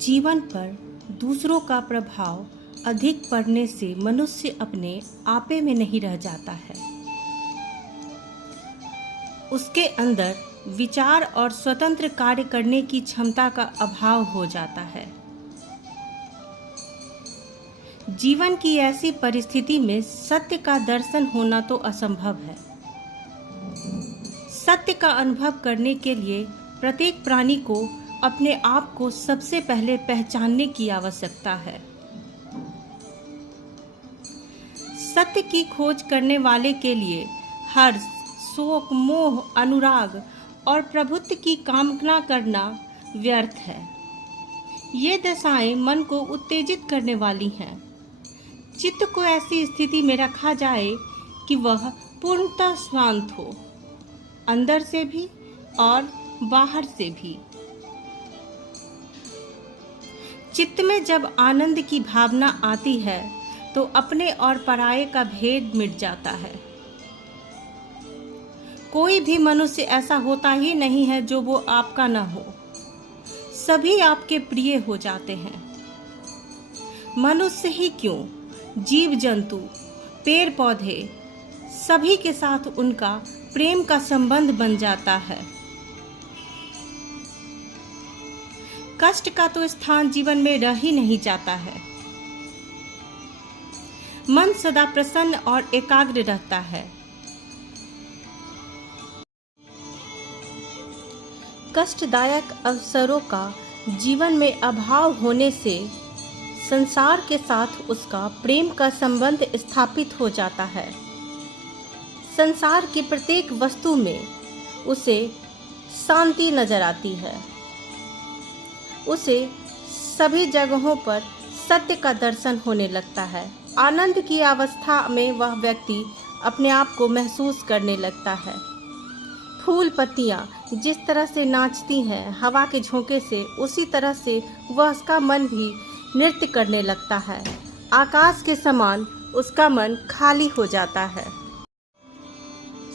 जीवन पर दूसरों का प्रभाव अधिक पड़ने से मनुष्य अपने आपे में नहीं रह जाता है। उसके अंदर विचार और स्वतंत्र कार्य करने की क्षमता का अभाव हो जाता है। जीवन की ऐसी परिस्थिति में सत्य का दर्शन होना तो असंभव है। सत्य का अनुभव करने के लिए प्रत्येक प्राणी को अपने आप को सबसे पहले पहचानने की आवश्यकता है। सत्य की खोज करने वाले के लिए हर्ष, शोक, मोह, अनुराग और प्रभुत्व की कामना करना व्यर्थ है। ये दशाएं मन को उत्तेजित करने वाली हैं। चित्त को ऐसी स्थिति में रखा जाए कि वह पूर्णतः शांत हो, अंदर से भी और बाहर से भी। चित्त में जब आनंद की भावना आती है तो अपने और पराये का भेद मिट जाता है। कोई भी मनुष्य ऐसा होता ही नहीं है जो वो आपका न हो। सभी आपके प्रिय हो जाते हैं। मनुष्य ही क्यों, जीव जंतु, पेड़ पौधे, सभी के साथ उनका प्रेम का संबंध बन जाता है। कष्ट का तो स्थान जीवन में रह ही नहीं जाता है। मन सदा प्रसन्न और एकाग्र रहता है। कष्टदायक अवसरों का जीवन में अभाव होने से संसार के साथ उसका प्रेम का संबंध स्थापित हो जाता है। संसार की प्रत्येक वस्तु में उसे शांति नजर आती है। उसे सभी जगहों पर सत्य का दर्शन होने लगता है। आनंद की अवस्था में वह व्यक्ति अपने आप को महसूस करने लगता है। फूल पत्तियां जिस तरह से नाचती हैं हवा के झोंके से, उसी तरह से वह उसका मन भी नृत्य करने लगता है। आकाश के समान उसका मन खाली हो जाता है।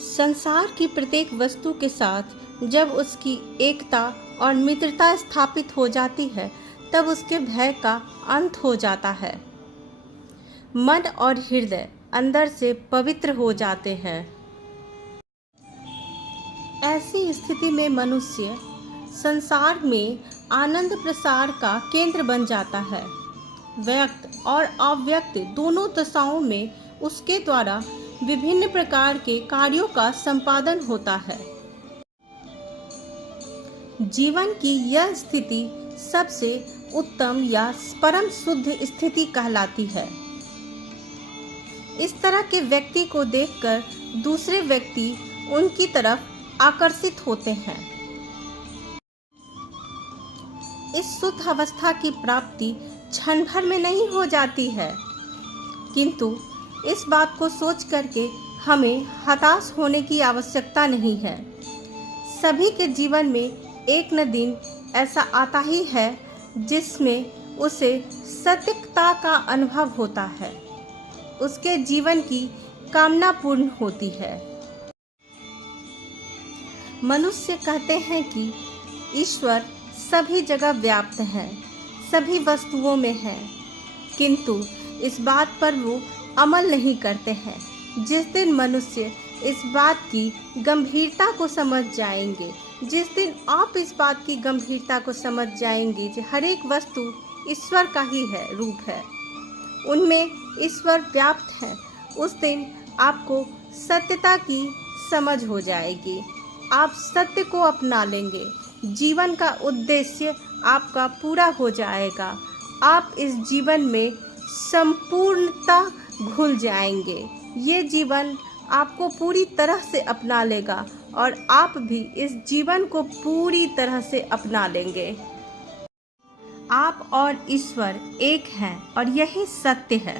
संसार की प्रत्येक वस्तु के साथ जब उसकी एकता और मित्रता स्थापित हो जाती है तब उसके भय का अंत हो जाता है। मन और हृदय अंदर से पवित्र हो जाते हैं। ऐसी स्थिति में मनुष्य संसार में आनंद प्रसार का केंद्र बन जाता है। व्यक्त और अव्यक्त दोनों दशाओं में उसके द्वारा विभिन्न प्रकार के कार्यों का संपादन होता है। जीवन की यह स्थिति सबसे उत्तम या परम शुद्ध स्थिति कहलाती है। इस तरह के व्यक्ति को देखकर दूसरे व्यक्ति उनकी तरफ आकर्षित होते हैं। इस शुद्ध अवस्था की प्राप्ति क्षण भर में नहीं हो जाती है, किंतु इस बात को सोच करके हमें हताश होने की आवश्यकता नहीं है। सभी के जीवन में एक न दिन ऐसा आता ही है जिसमें उसे सत्यता का अनुभव होता है। उसके जीवन की कामना पूर्ण होती है। मनुष्य कहते हैं कि ईश्वर सभी जगह व्याप्त है, सभी वस्तुओं में है, किंतु इस बात पर वो अमल नहीं करते हैं। जिस दिन मनुष्य इस बात की गंभीरता को समझ जाएंगे, जिस दिन आप इस बात की गंभीरता को समझ जाएंगे कि हर एक वस्तु ईश्वर का ही है, रूप है, उनमें ईश्वर व्याप्त है, उस दिन आपको सत्यता की समझ हो जाएगी। आप सत्य को अपना लेंगे। जीवन का उद्देश्य आपका पूरा हो जाएगा। आप इस जीवन में संपूर्णता घुल जाएंगे। ये जीवन आपको पूरी तरह से अपना लेगा और आप भी इस जीवन को पूरी तरह से अपना लेंगे। आप और ईश्वर एक हैं और यही सत्य है।